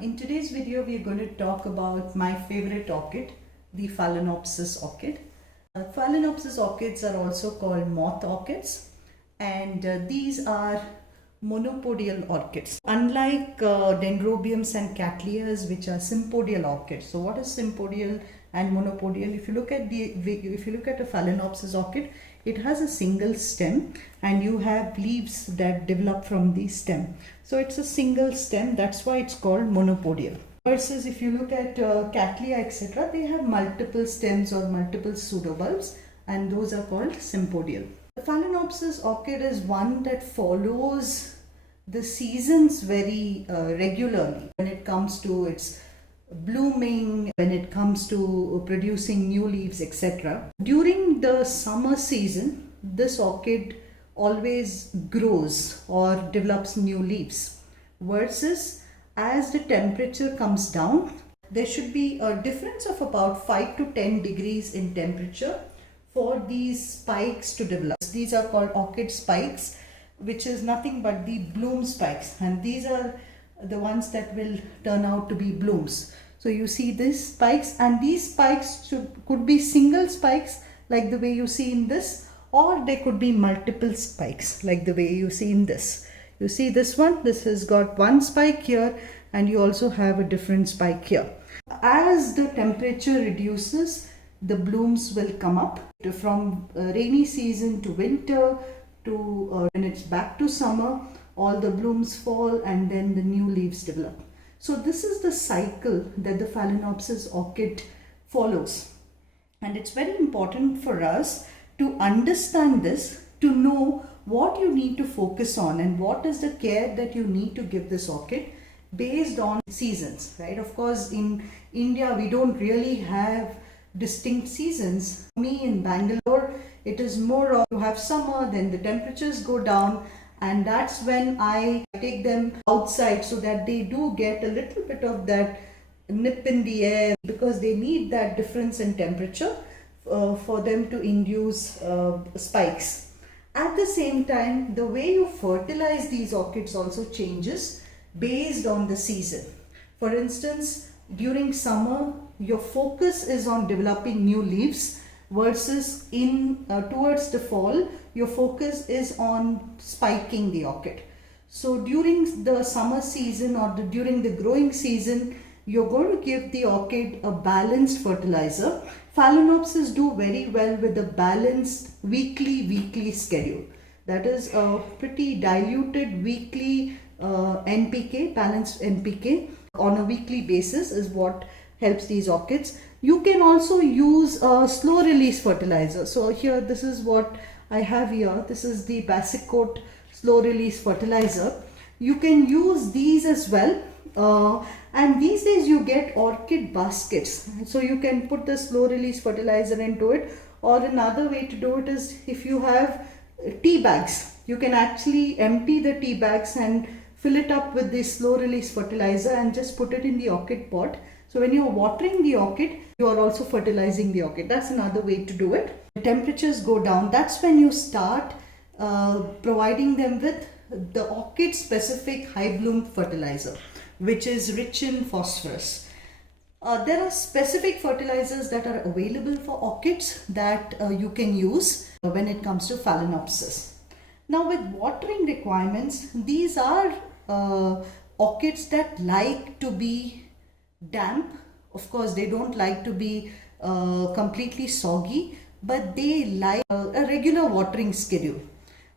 In today's video, we are going to talk about my favorite orchid, the Phalaenopsis orchid. Phalaenopsis orchids are also called moth orchids, and these are monopodial orchids. Unlike dendrobiums and cattleyas, which are sympodial orchids. So, what is sympodial and monopodial? If you look at a Phalaenopsis orchid, it has a single stem, and you have leaves that develop from the stem. So it's a single stem. That's why it's called monopodial. Versus if you look at Cattleya, etc., they have multiple stems or multiple pseudobulbs, and those are called sympodial. The Phalaenopsis orchid is one that follows the seasons very regularly when it comes to its blooming, when it comes to producing new leaves, etc. During the summer season, this orchid always grows or develops new leaves, versus as the temperature comes down, there should be a difference of about 5 to 10 degrees in temperature for these spikes to develop. These are called orchid spikes, which is nothing but the bloom spikes, and these are the ones that will turn out to be blooms. So you see these spikes, and these spikes could be single spikes like the way you see in this, or they could be multiple spikes like the way you see in this. You see this one, this has got one spike here, and you also have a different spike here. As the temperature reduces, the blooms will come up from rainy season to winter to when it's back to summer, all the blooms fall and then the new leaves develop. So this is the cycle that the Phalaenopsis orchid follows, and it's very important for us to understand this, to know what you need to focus on and what is the care that you need to give this orchid based on seasons, right? Of course, in India, we don't really have distinct seasons. For me, in Bangalore, it is more of you have summer, then the temperatures go down, and that's when I take them outside so that they do get a little bit of that nip in the air, because they need that difference in temperature for them to induce spikes. At the same time, the way you fertilize these orchids also changes based on the season. For instance, during summer, your focus is on developing new leaves, versus towards the fall, your focus is on spiking the orchid. So during the summer season or during the growing season, you're going to give the orchid a balanced fertilizer. Phalaenopsis do very well with a balanced weekly schedule. That is a pretty diluted weekly NPK, balanced NPK on a weekly basis is what helps these orchids. You can also use a slow release fertilizer. So here, this is what I have here. This is the Basicoat slow release fertilizer. You can use these as well. And these days you get orchid baskets, so you can put the slow release fertilizer into it. Or another way to do it is, if you have tea bags, you can actually empty the tea bags and fill it up with this slow release fertilizer and just put it in the orchid pot. So when you're watering the orchid, you are also fertilizing the orchid. That's another way to do it. The temperatures go down. That's when you start providing them with the orchid specific high bloom fertilizer, which is rich in phosphorus. There are specific fertilizers that are available for orchids that you can use when it comes to Phalaenopsis. Now, with watering requirements, these are orchids that like to be damp. Of course, they don't like to be completely soggy, but they like a regular watering schedule.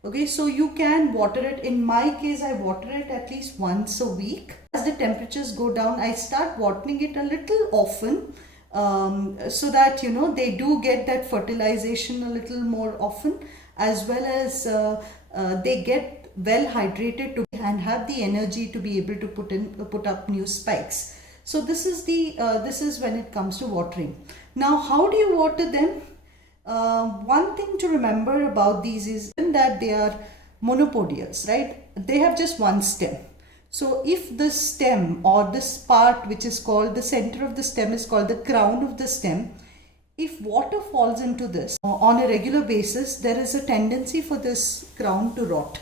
Okay, so you can water it. In my case, I water it at least once a week. As the temperatures go down, I start watering it a little often, so that they do get that fertilization a little more often, as well as they get well hydrated and have the energy to be able to put up new spikes. So this is when it comes to watering. Now, how do you water them? One thing to remember about these is that they are monopodials, right? They have just one stem. So if the stem, or this part which is called the center of the stem, is called the crown of the stem, if water falls into this on a regular basis, there is a tendency for this crown to rot.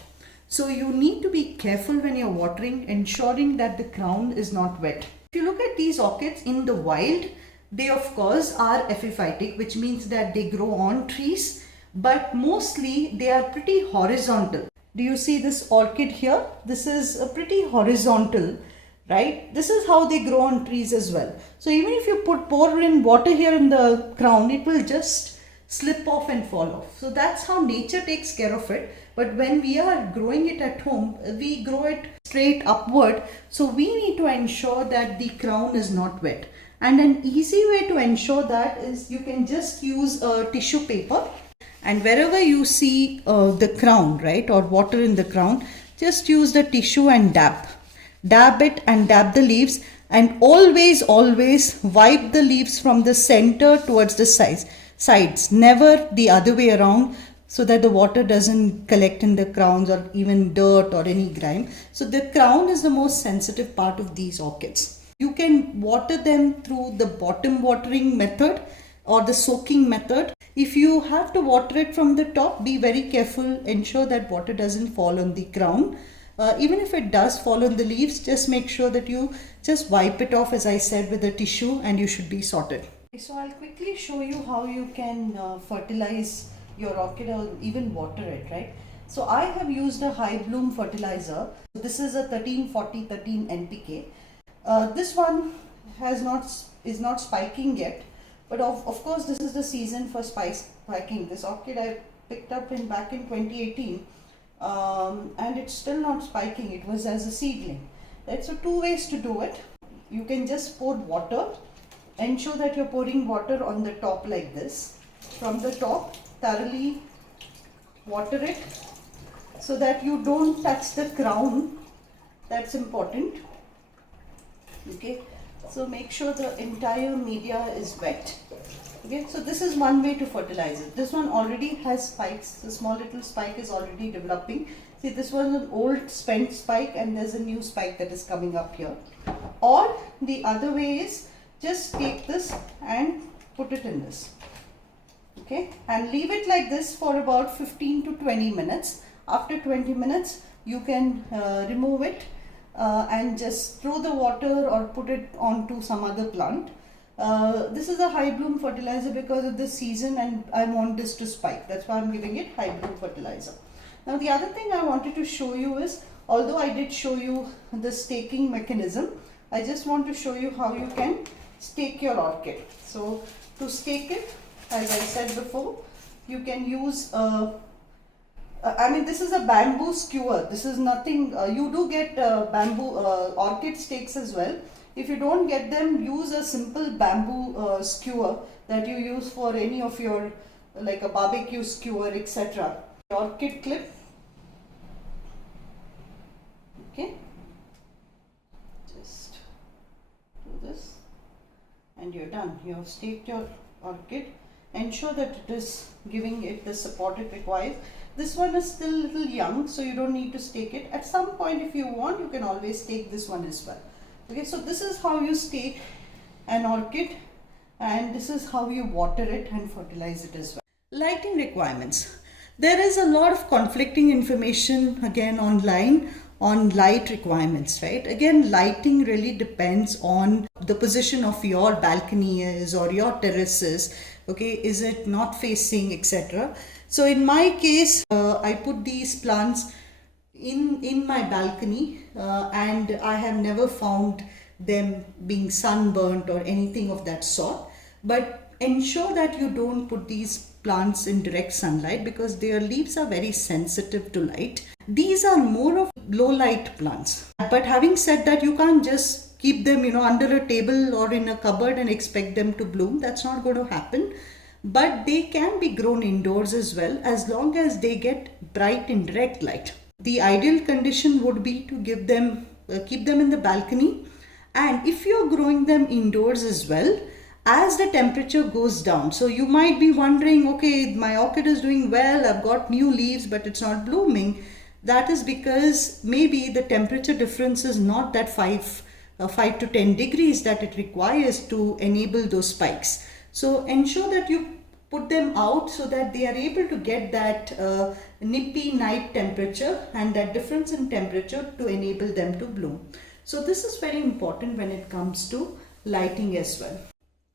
So you need to be careful when you're watering, ensuring that the crown is not wet. If you look at these orchids in the wild, they of course are epiphytic, which means that they grow on trees, but mostly they are pretty horizontal. Do you see this orchid here? This is a pretty horizontal, right? This is how they grow on trees as well. So even if you pour in water here in the crown, it will just slip off and fall off. So that's how nature takes care of it. But when we are growing it at home, we grow it straight upward. So we need to ensure that the crown is not wet. And an easy way to ensure that is you can just use a tissue paper, and wherever you see the crown, right, or water in the crown, just use the tissue and dab it and dab the leaves, and always wipe the leaves from the center towards the sides, never the other way around, so that the water doesn't collect in the crowns or even dirt or any grime. So the crown is the most sensitive part of these orchids. You can water them through the bottom watering method or the soaking method. If you have to water it from the top, be very careful, ensure that water doesn't fall on the crown. Even if it does fall on the leaves, just make sure that you just wipe it off, as I said, with a tissue, and you should be sorted. So I'll quickly show you how you can fertilize your orchid or even water it, right? So I have used a high bloom fertilizer. This is a 13-40-13 NPK. This one is not spiking yet, but of course this is the season for spiking. This orchid I picked up back in 2018, and it's still not spiking. It was as a seedling. Right? So two ways to do it. You can just pour water. Ensure that you're pouring water on the top like this. From the top, thoroughly water it so that you don't touch the crown. That's important. Okay, so make sure the entire media is wet. Okay, so this is one way to fertilize it. This one already has spikes. The small little spike is already developing. See, this was an old spent spike, and there's a new spike that is coming up here. Or the other way is just take this and put it in this. Okay, and leave it like this for about 15 to 20 minutes. After 20 minutes, you can remove it and just throw the water or put it onto some other plant. This is a high bloom fertilizer because of the season, and I want this to spike. That's why I'm giving it high bloom fertilizer. Now the other thing I wanted to show you is, although I did show you the staking mechanism, I just want to show you how you can stake your orchid. So to stake it, as I said before, you can use this is a bamboo skewer. This is nothing, you do get bamboo orchid stakes as well. If you don't get them, use a simple bamboo skewer that you use for any of your, like a barbecue skewer, etc. Orchid clip. Okay, just do this and you're done. You have staked your orchid. Ensure that it is giving it the support it requires. This one is still a little young, so you don't need to stake it. At some point, if you want, you can always stake this one as well. Okay, so this is how you stake an orchid, and this is how you water it and fertilize it as well. Lighting requirements. There is a lot of conflicting information again online on light requirements, right? Again, lighting really depends on the position of your balcony is or your terraces. Okay, is it not facing, etc. So in my case, I put these plants in my balcony, and I have never found them being sunburnt or anything of that sort. But ensure that you don't put these plants in direct sunlight because their leaves are very sensitive to light. These are more of low light plants. But having said that, you can't just keep them, under a table or in a cupboard and expect them to bloom. That's not going to happen. But they can be grown indoors as well, as long as they get bright indirect light. The ideal condition would be to keep them in the balcony. And if you're growing them indoors as well, as the temperature goes down, so you might be wondering, okay, my orchid is doing well, I've got new leaves, but it's not blooming. That is because maybe the temperature difference is not that 5 to 10 degrees that it requires to enable those spikes. So ensure that you put them out so that they are able to get that nippy night temperature and that difference in temperature to enable them to bloom. So this is very important when it comes to lighting as well.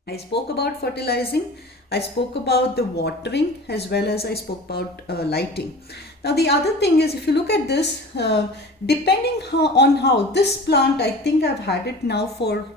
I spoke about fertilizing, I spoke about the watering, as well as I spoke about lighting. Now the other thing is, if you look at this, depending on how this plant, I think I've had it now for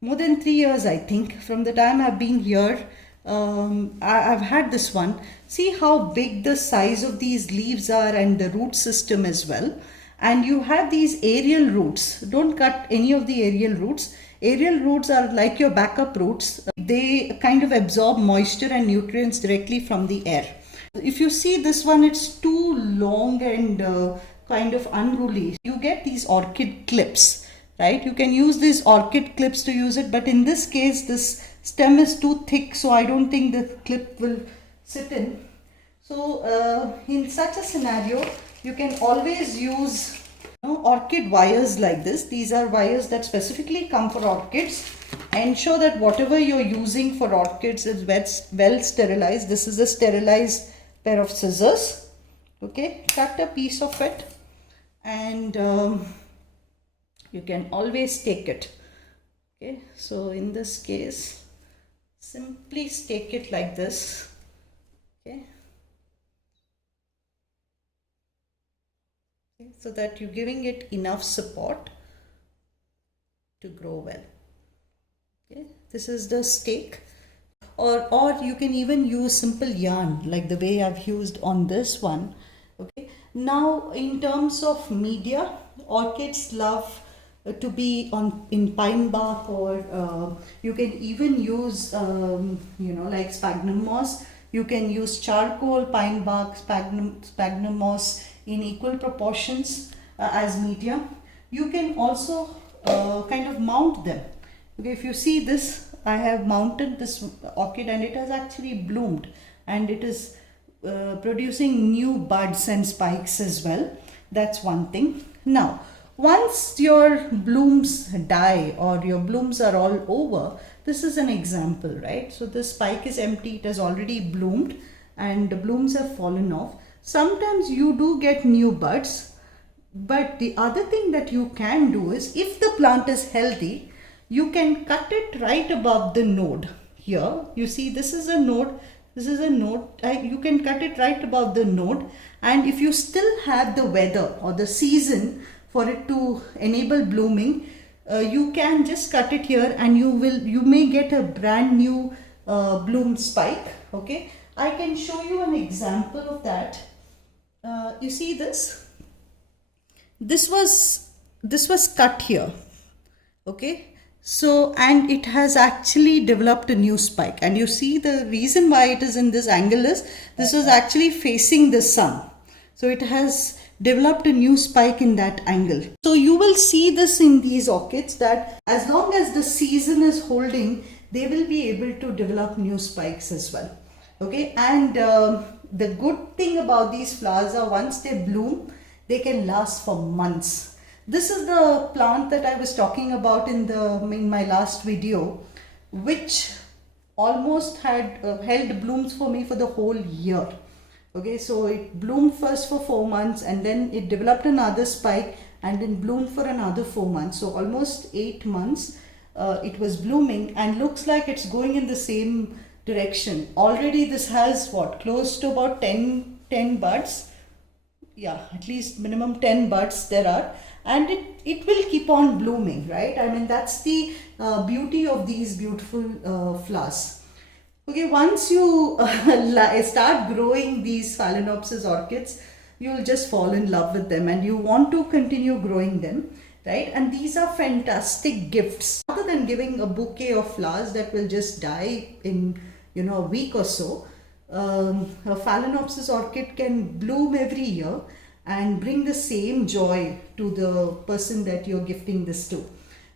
more than 3 years, I think, from the time I've been here. I've had this one. See how big the size of these leaves are and the root system as well. And you have these aerial roots. Don't cut any of the aerial roots. Aerial roots are like your backup roots. They kind of absorb moisture and nutrients directly from the air. If you see this one, it's too long and kind of unruly. You get these orchid clips, right? You can use these orchid clips to use it, but in this case, this stem is too thick, so I don't think the clip will sit in. So in such a scenario, you can always use orchid wires like this. These are wires that specifically come for orchids. Ensure that whatever you're using for orchids is well sterilized. This is a sterilized pair of scissors. Okay, cut a piece of it and you can always take it. Okay, so in this case, simply stake it like this. Okay, so that you're giving it enough support to grow well. Okay, this is the stake, or you can even use simple yarn like the way I've used on this one. Okay, now in terms of media, orchids love to be in pine bark, or you can even use like sphagnum moss. You can use charcoal, pine bark, sphagnum moss in equal proportions as media. You can also kind of mount them. Okay, if you see this, I have mounted this orchid and it has actually bloomed and it is producing new buds and spikes as well. That's one thing. Now, once your blooms die or your blooms are all over, this is an example, right? So this spike is empty, it has already bloomed and the blooms have fallen off. Sometimes you do get new buds, but the other thing that you can do is, if the plant is healthy, you can cut it right above the node. Here, you see this is a node, this is a node, you can cut it right above the node, and if you still have the weather or the season for it to enable blooming, you can just cut it here and you may get a brand new bloom spike. Okay, I can show you an example of that. You see this? This was cut here. Okay, so and it has actually developed a new spike, and you see the reason why it is in this angle is this is actually facing the sun, so it has developed a new spike in that angle. So you will see this in these orchids, that as long as the season is holding, they will be able to develop new spikes as well. Okay, and the good thing about these flowers are once they bloom, they can last for months. This is the plant that I was talking about in my last video, which almost had held blooms for me for the whole year. Okay, so it bloomed first for 4 months and then it developed another spike and then bloomed for another 4 months. So almost 8 months it was blooming, and looks like it's going in the same direction. Already this has close to about 10 buds. Yeah, at least minimum 10 buds there are, and it will keep on blooming, right? I mean, that's the beauty of these beautiful flowers. Okay, once you start growing these Phalaenopsis orchids, you'll just fall in love with them and you want to continue growing them, right? And these are fantastic gifts. Rather than giving a bouquet of flowers that will just die in a week or so, a Phalaenopsis orchid can bloom every year and bring the same joy to the person that you're gifting this to.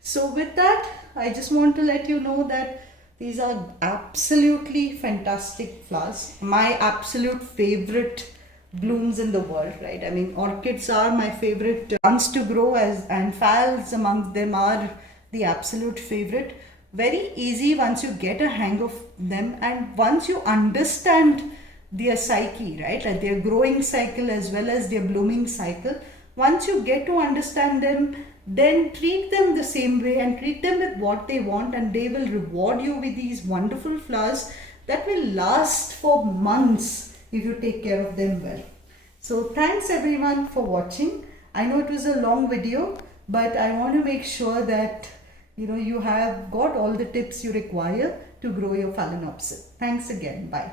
So with that, I just want to let you know that these are absolutely fantastic flowers. My absolute favorite blooms in the world, right? I mean, orchids are my favorite plants to grow, and phals amongst them are the absolute favorite. very easy once you get a hang of them, and once you understand their psyche, right, like their growing cycle as well as their blooming cycle. Once you get to understand them, then treat them the same way and treat them with what they want, and they will reward you with these wonderful flowers that will last for months if you take care of them well. So thanks everyone for watching. I know it was a long video, but I want to make sure that you have got all the tips you require to grow your Phalaenopsis. Thanks again. Bye.